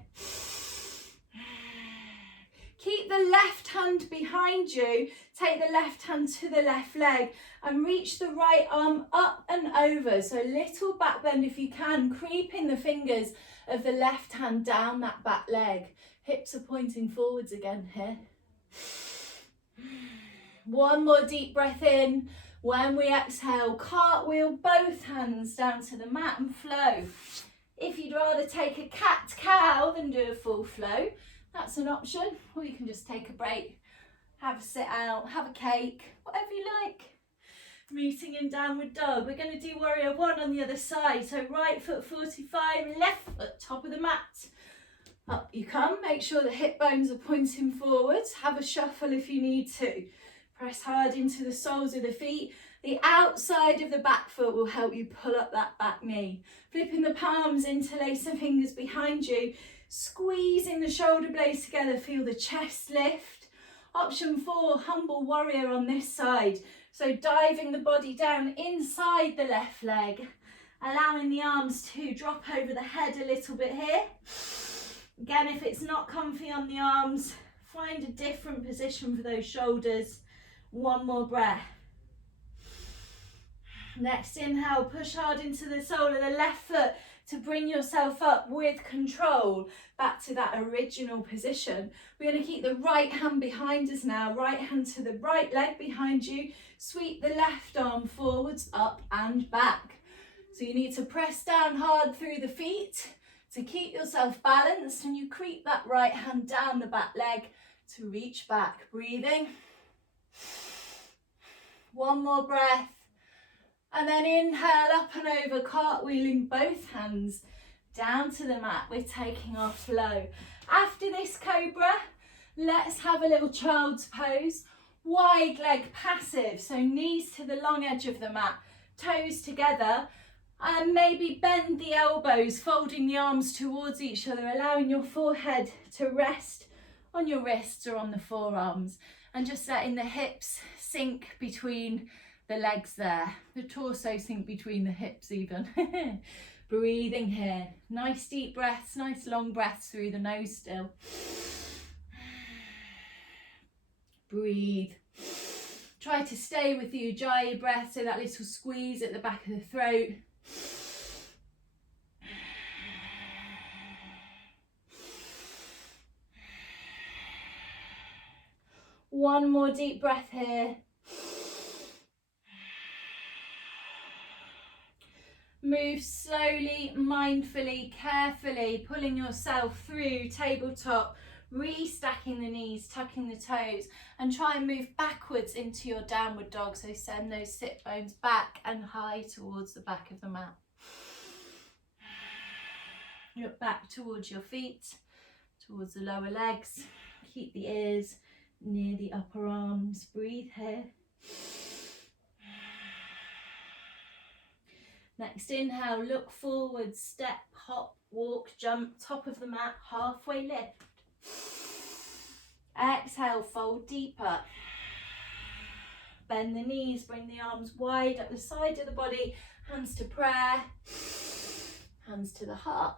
Keep the left hand behind you, take the left hand to the left leg and reach the right arm up and over. So little back bend if you can, creeping the fingers of the left hand down that back leg. Hips are pointing forwards again here. One more deep breath in. When we exhale, cartwheel both hands down to the mat and flow. If you'd rather take a cat-cow than do a full flow, That's an option, or you can just take a break, have a sit out, have a cake, whatever you like. Meeting in downward dog. We're going to do warrior one on the other side. So right foot 45, left foot top of the mat. Up you come. Make sure the hip bones are pointing forwards. Have a shuffle if you need to. Press hard into the soles of the feet. The outside of the back foot will help you pull up that back knee. Flipping the palms, interlace the fingers behind you. Squeezing the shoulder blades together. Feel the chest lift. Option 4, humble warrior on this side. So diving the body down inside the left leg, allowing the arms to drop over the head a little bit here. Again, if it's not comfy on the arms, find a different position for those shoulders. One more breath. Next inhale, push hard into the sole of the left foot to bring yourself up with control, back to that original position. We're going to keep the right hand behind us now, right hand to the right leg behind you. Sweep the left arm forwards, up and back. So you need to press down hard through the feet to keep yourself balanced, and you creep that right hand down the back leg to reach back. Breathing. One more breath. And then inhale up and over, cartwheeling both hands down to the mat. We're taking our flow. After this cobra, let's have a little child's pose. Wide leg passive, so knees to the long edge of the mat, toes together, and maybe bend the elbows, folding the arms towards each other, allowing your forehead to rest on your wrists or on the forearms, and just letting the hips sink between the legs there, the torso sink between the hips even. Breathing here, nice deep breaths, nice long breaths through the nose still. Breathe. Try to stay with the Ujjayi breath, so that little squeeze at the back of the throat. One more deep breath here. Move slowly, mindfully, carefully, pulling yourself through tabletop, restacking the knees, tucking the toes, and try and move backwards into your downward dog. So send those sit bones back and high towards the back of the mat. Look back towards your feet, towards the lower legs. Keep the ears near the upper arms. Breathe here. Next inhale, look forward, step, hop, walk, jump, top of the mat, halfway lift. Exhale, fold deeper. Bend the knees, bring the arms wide up the side of the body, hands to prayer, hands to the heart.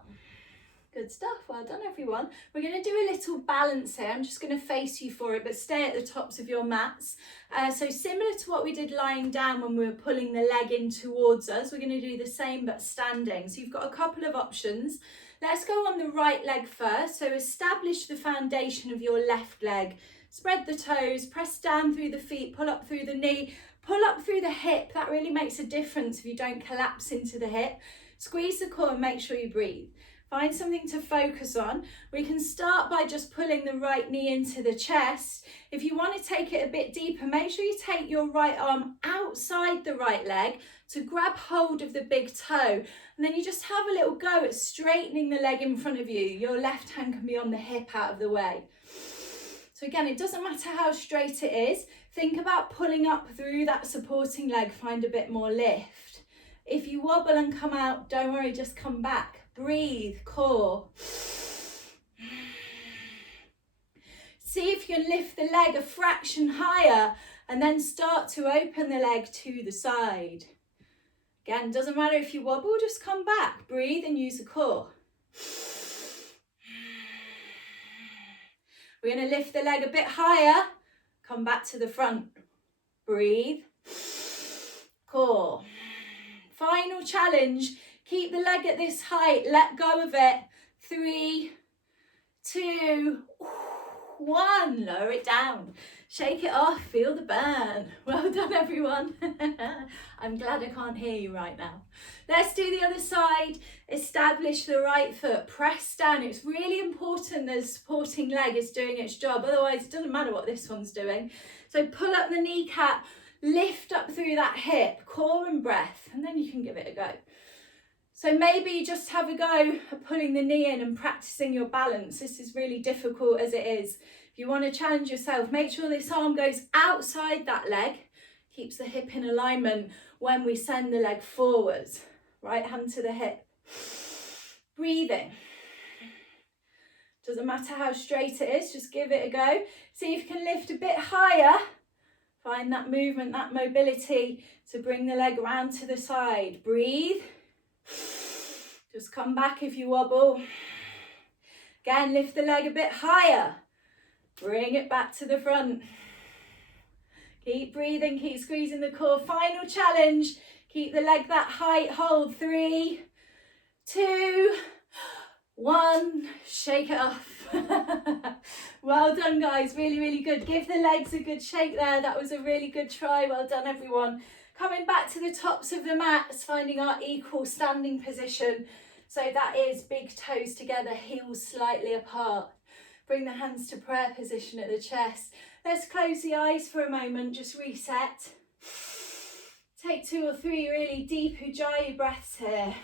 Good stuff, well done everyone. We're going to do a little balance here. I'm just going to face you for it, but stay at the tops of your mats. So similar to what we did lying down when we were pulling the leg in towards us, we're going to do the same but standing. So you've got a couple of options. Let's go on the right leg first. So establish the foundation of your left leg. Spread the toes, press down through the feet, pull up through the knee, pull up through the hip. That really makes a difference if you don't collapse into the hip. Squeeze the core and make sure you breathe. Find something to focus on. We can start by just pulling the right knee into the chest. If you want to take it a bit deeper, make sure you take your right arm outside the right leg to grab hold of the big toe. And then you just have a little go at straightening the leg in front of you. Your left hand can be on the hip out of the way. So again, it doesn't matter how straight it is. Think about pulling up through that supporting leg, find a bit more lift. If you wobble and come out, don't worry, just come back. Breathe, core. See if you can lift the leg a fraction higher and then start to open the leg to the side. Again, doesn't matter if you wobble, just come back. Breathe and use the core. We're going to lift the leg a bit higher. Come back to the front. Breathe. Core. Final challenge. Keep the leg at this height. Let go of it. 3, 2, 1. Lower it down. Shake it off, feel the burn. Well done, everyone. I'm glad I can't hear you right now. Let's do the other side. Establish the right foot, press down. It's really important the supporting leg is doing its job, otherwise it doesn't matter what this one's doing. So pull up the kneecap, lift up through that hip, core and breath, and then you can give it a go. So maybe just have a go at pulling the knee in and practicing your balance. This is really difficult as it is. If you want to challenge yourself, make sure this arm goes outside that leg, keeps the hip in alignment when we send the leg forwards. Right hand to the hip. Breathing. Doesn't matter how straight it is, just give it a go. See if you can lift a bit higher. Find that movement, that mobility to bring the leg around to the side. Breathe. Just come back if you wobble. Again, lift the leg a bit higher. Bring it back to the front. Keep breathing, keep squeezing the core. Final challenge. Keep the leg that height. Hold. 3, 2, 1. Shake it off. Well done, guys. Really, really good. Give the legs a good shake there. That was a really good try. Well done, everyone. Coming back to the tops of the mats, finding our equal standing position. So that is big toes together, heels slightly apart. Bring the hands to prayer position at the chest. Let's close the eyes for a moment, just reset. Take 2 or 3 really deep Ujjayi breaths here.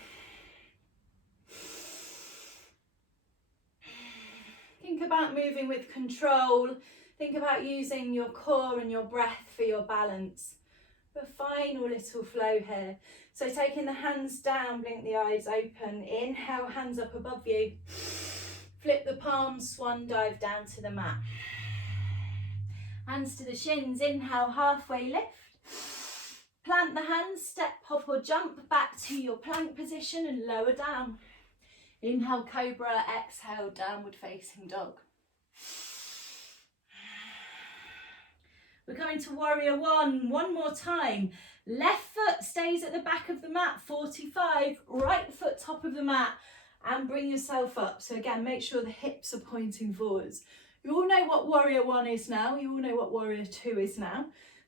Think about moving with control. Think about using your core and your breath for your balance. A final little flow here. So taking the hands down, blink the eyes open. Inhale, hands up above you. Flip the palms, swan dive down to the mat. Hands to the shins, inhale, halfway lift. Plant the hands, step, hop or jump back to your plank position and lower down. Inhale, cobra, exhale, downward facing dog. We're coming to warrior one more time. Left foot stays at the back of the mat, 45. Right foot top of the mat and bring yourself up. So again, make sure the hips are pointing forwards. You all know what warrior one is now. You all know what warrior two is now.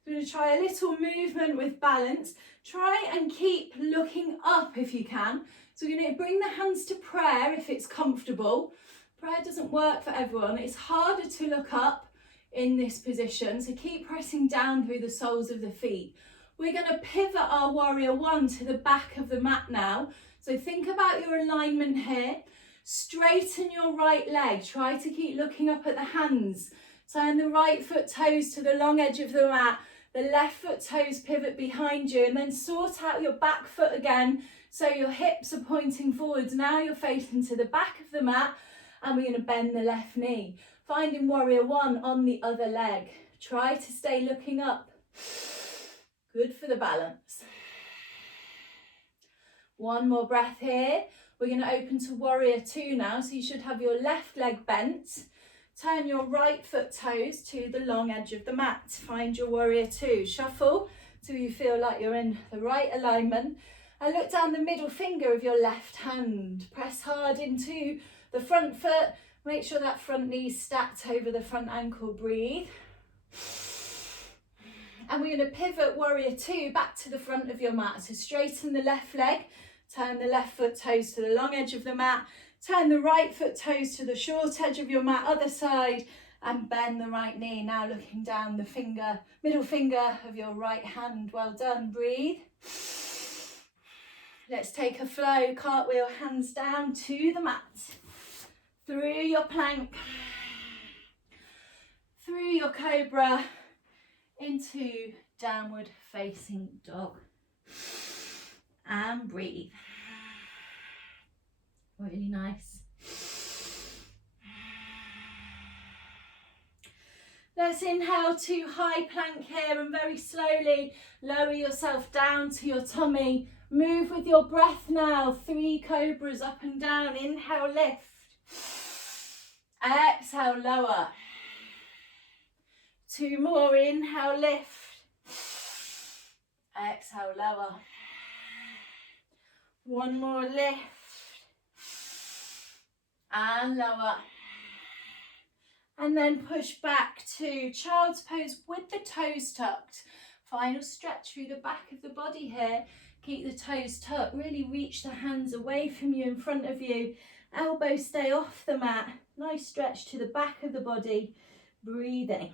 We're going to try a little movement with balance. Try and keep looking up if you can. So we're going to bring the hands to prayer if it's comfortable. Prayer doesn't work for everyone. It's harder to look up in this position, so keep pressing down through the soles of the feet. We're going to pivot our warrior one to the back of the mat now. So think about your alignment here. Straighten your right leg. Try to keep looking up at the hands. Turn the right foot toes to the long edge of the mat. The left foot toes pivot behind you, and then sort out your back foot again so your hips are pointing forwards. Now you're facing to the back of the mat, and we're going to bend the left knee. Finding warrior one on the other leg. Try to stay looking up. Good for the balance. One more breath here. We're going to open to warrior two now. So you should have your left leg bent. Turn your right foot toes to the long edge of the mat. Find your warrior two. Shuffle till you feel like you're in the right alignment. And look down the middle finger of your left hand. Press hard into the front foot. Make sure that front knee's stacked over the front ankle. Breathe. And we're going to pivot warrior two back to the front of your mat. So straighten the left leg. Turn the left foot toes to the long edge of the mat. Turn the right foot toes to the short edge of your mat, other side. And bend the right knee. Now looking down the finger, middle finger of your right hand. Well done. Breathe. Let's take a flow. Cartwheel, hands down to the mat. Through your plank, through your cobra, into downward facing dog. And breathe. Really nice. Let's inhale to high plank here and very slowly lower yourself down to your tummy. Move with your breath now. 3 cobras up and down. Inhale, lift. Exhale, lower. 2 more. Inhale, lift. Exhale, lower. 1 more, lift. And lower. And then push back to child's pose with the toes tucked. Final stretch through the back of the body here. Keep the toes tucked, really reach the hands away from you, in front of you. Elbows stay off the mat. Nice stretch to the back of the body. Breathing.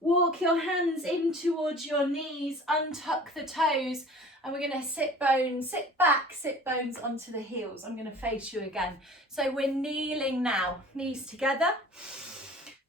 Walk your hands in towards your knees, untuck the toes, and we're going to sit back, sit bones onto the heels. I'm going to face you again. So we're kneeling now, knees together,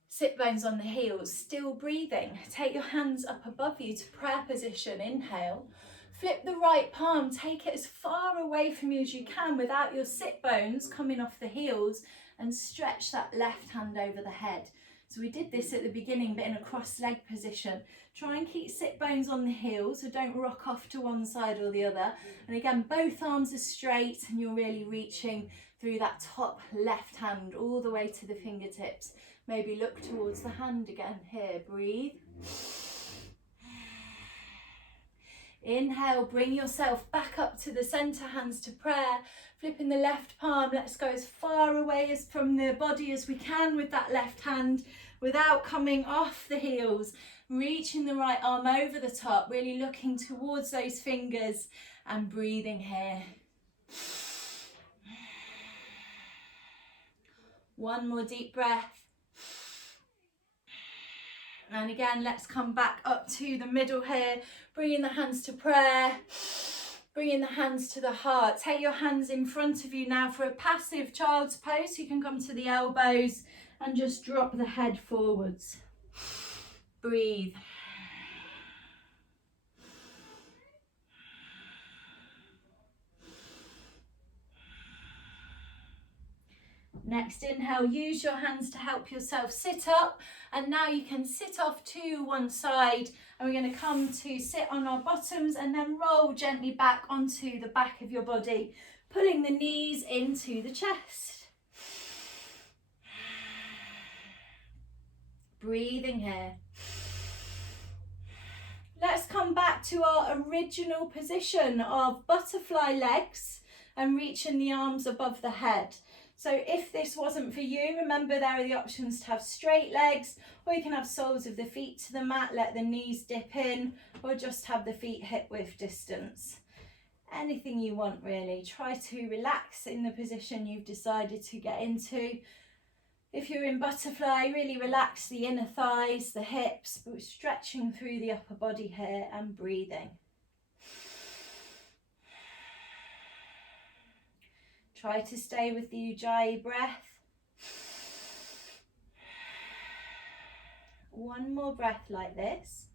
sit bones on the heels, still breathing. Take your hands up above you to prayer position, inhale. Flip the right palm, take it as far away from you as you can without your sit bones coming off the heels, and stretch that left hand over the head. So we did this at the beginning, but in a cross-leg position. Try and keep sit bones on the heels, so don't rock off to one side or the other. And again, both arms are straight and you're really reaching through that top left hand all the way to the fingertips. Maybe look towards the hand again. Here, breathe. Inhale, bring yourself back up to the center, hands to prayer. Flipping the left palm, let's go as far away as from the body as we can with that left hand without coming off the heels. Reaching the right arm over the top, really looking towards those fingers and breathing here. One more deep breath. And again, let's come back up to the middle here, bringing the hands to prayer. Bringing the hands to the heart. Take your hands in front of you now for a passive child's pose. You can come to the elbows and just drop the head forwards. Breathe. Next inhale, use your hands to help yourself sit up, and now you can sit off to one side, and we're going to come to sit on our bottoms and then roll gently back onto the back of your body, pulling the knees into the chest. Breathing here. Let's come back to our original position of butterfly legs and reaching the arms above the head. So if this wasn't for you, remember there are the options to have straight legs, or you can have soles of the feet to the mat, let the knees dip in, or just have the feet hip width distance. Anything you want really. Try to relax in the position you've decided to get into. If you're in butterfly, really relax the inner thighs, the hips, but we're stretching through the upper body here and breathing. Try to stay with the Ujjayi breath. One more breath like this.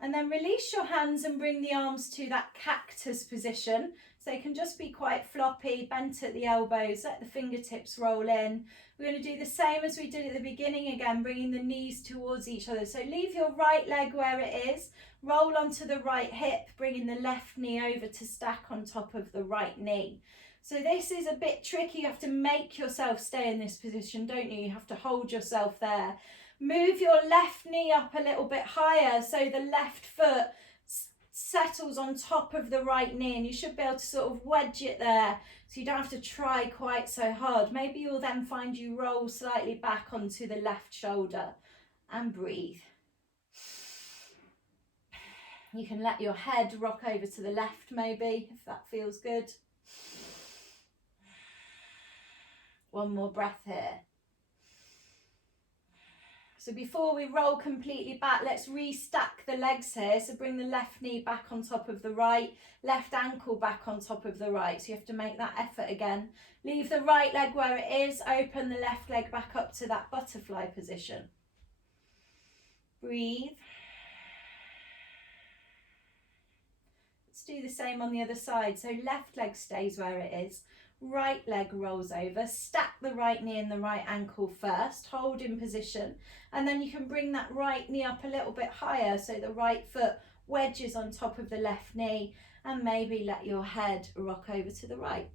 And then release your hands and bring the arms to that cactus position. So they can just be quite floppy, bent at the elbows, let the fingertips roll in. We're going to do the same as we did at the beginning again, bringing the knees towards each other. So leave your right leg where it is, roll onto the right hip, bringing the left knee over to stack on top of the right knee. So this is a bit tricky. You have to make yourself stay in this position, don't you? You have to hold yourself there. Move your left knee up a little bit higher so the left foot settles on top of the right knee, and you should be able to sort of wedge it there so you don't have to try quite so hard. Maybe you'll then find you roll slightly back onto the left shoulder and breathe. You can let your head rock over to the left maybe if that feels good. One more breath here. So before we roll completely back, let's restack the legs here. So bring the left knee back on top of the right, left ankle back on top of the right. So you have to make that effort again. Leave the right leg where it is, open the left leg back up to that butterfly position. Breathe. Let's do the same on the other side. So left leg stays where it is. Right leg rolls over, stack the right knee and the right ankle first, hold in position, and then you can bring that right knee up a little bit higher so the right foot wedges on top of the left knee, and maybe let your head rock over to the right.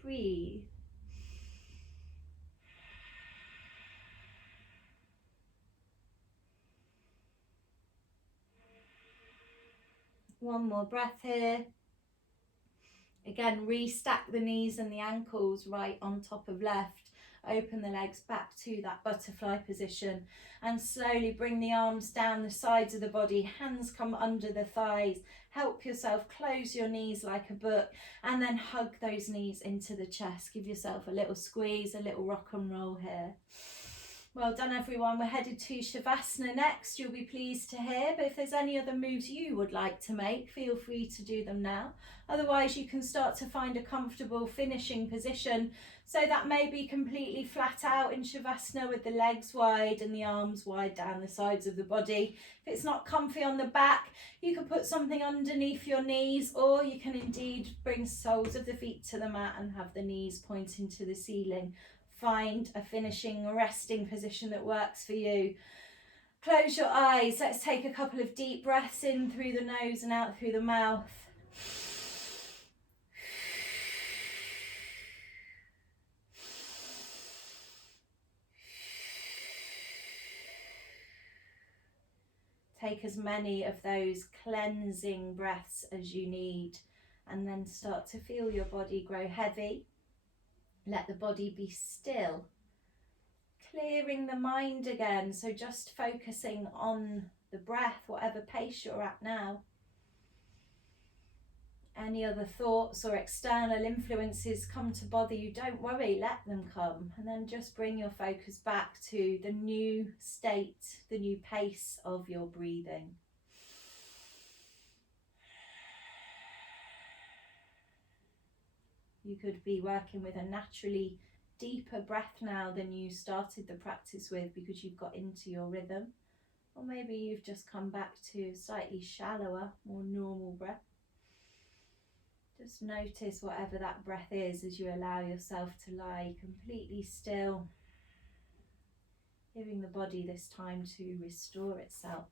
Breathe. One more breath here. Again, restack the knees and the ankles right on top of left. Open the legs back to that butterfly position and slowly bring the arms down the sides of the body. Hands come under the thighs. Help yourself close your knees like a book and then hug those knees into the chest. Give yourself a little squeeze, a little rock and roll here. Well done, everyone. We're headed to Shavasana next. You'll be pleased to hear, but if there's any other moves you would like to make, feel free to do them now. Otherwise, you can start to find a comfortable finishing position. So that may be completely flat out in Shavasana with the legs wide and the arms wide down the sides of the body. If it's not comfy on the back, you can put something underneath your knees, or you can indeed bring soles of the feet to the mat and have the knees pointing to the ceiling. Find a finishing resting position that works for you. Close your eyes. Let's take a couple of deep breaths in through the nose and out through the mouth. Take as many of those cleansing breaths as you need, and then start to feel your body grow heavy. Let the body be still, clearing the mind again. So just focusing on the breath, whatever pace you're at now. Any other thoughts or external influences come to bother you, don't worry, let them come. And then just bring your focus back to the new state, the new pace of your breathing. You could be working with a naturally deeper breath now than you started the practice with because you've got into your rhythm. Or maybe you've just come back to slightly shallower, more normal breath. Just notice whatever that breath is as you allow yourself to lie completely still, giving the body this time to restore itself.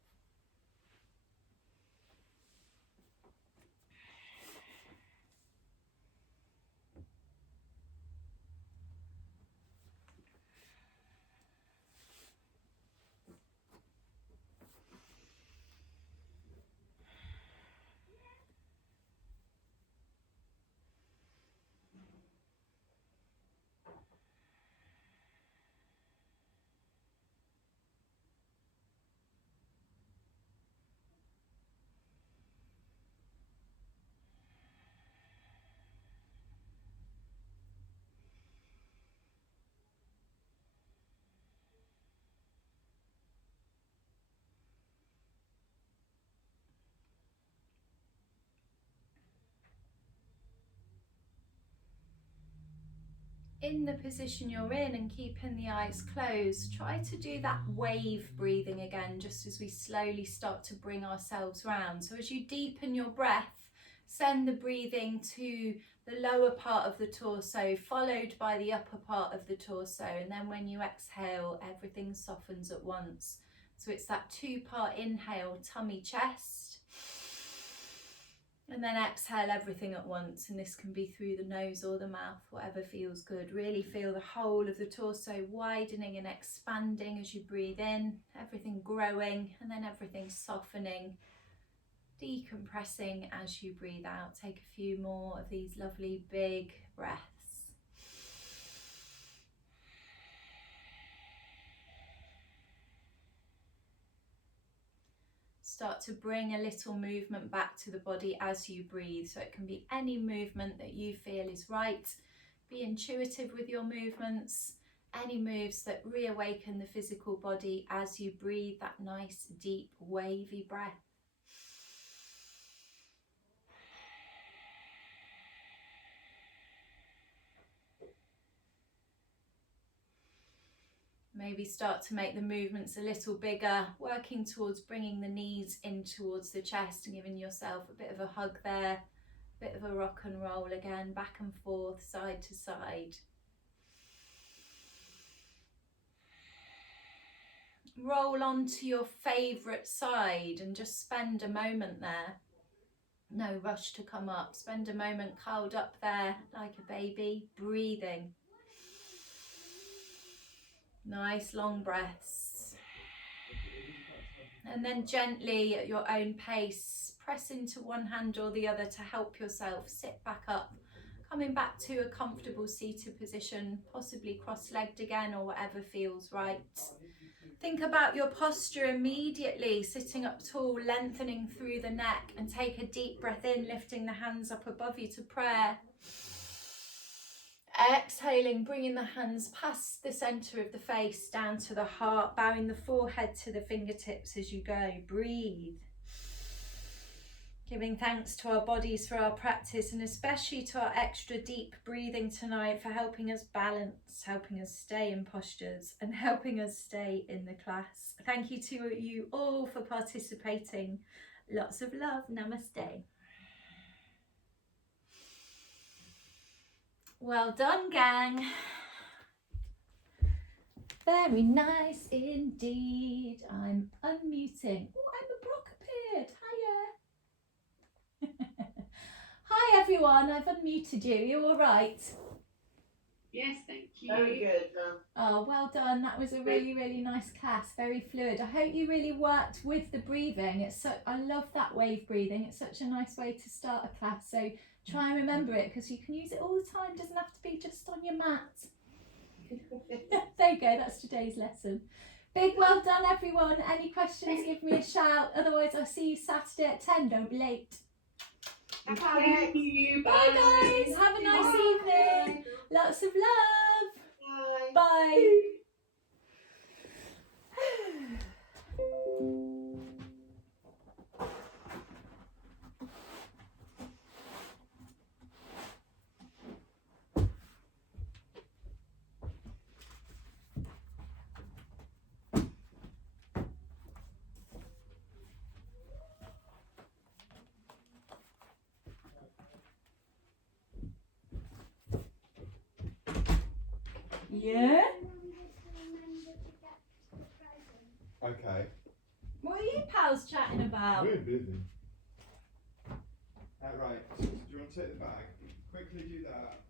In the position you're in and keeping the eyes closed, try to do that wave breathing again, just as we slowly start to bring ourselves round. So as you deepen your breath, send the breathing to the lower part of the torso, followed by the upper part of the torso. And then when you exhale, everything softens at once. So it's that two-part inhale, tummy, chest. And then exhale everything at once, and this can be through the nose or the mouth, whatever feels good. Really feel the whole of the torso widening and expanding as you breathe in, everything growing, and then everything softening, decompressing as you breathe out. Take a few more of these lovely big breaths. Start to bring a little movement back to the body as you breathe. So it can be any movement that you feel is right. Be intuitive with your movements. Any moves that reawaken the physical body as you breathe that nice, deep, wavy breath. Maybe start to make the movements a little bigger, working towards bringing the knees in towards the chest and giving yourself a bit of a hug there, a bit of a rock and roll again, back and forth, side to side. Roll onto your favourite side and just spend a moment there. No rush to come up. Spend a moment curled up there like a baby, breathing. Nice long breaths. And then gently at your own pace, press into one hand or the other to help yourself sit back up, coming back to a comfortable seated position, possibly cross-legged again or whatever feels right. Think about your posture immediately, sitting up tall, lengthening through the neck, and take a deep breath in, lifting the hands up above you to prayer. Exhaling, bringing the hands past the centre of the face down to the heart, bowing the forehead to the fingertips as you go. Breathe. Giving thanks to our bodies for our practice, and especially to our extra deep breathing tonight for helping us balance, helping us stay in postures, and helping us stay in the class. Thank you to you all for participating. Lots of love. Namaste. Well done, gang. Very nice indeed. I'm unmuting. Oh, Emma Brock appeared. Hiya. Hi everyone, I've unmuted you. You all right? Yes, thank you. Very good. Oh, well done. That was a really, really nice class. Very fluid. I hope you really worked with the breathing. I love that wave breathing. It's such a nice way to start a class. So try and remember it, because you can use it all the time. It doesn't have to be just on your mat. There you go. That's today's lesson. Big well done, everyone. Any questions, give me a shout. Otherwise, I'll see you Saturday at 10. Don't be late. Thank you. Bye, guys. Have a nice evening. Lots of love. Bye. Yeah? Okay. What are you pals chatting about? We're busy. Right, so do you want to take the bag? Quickly do that.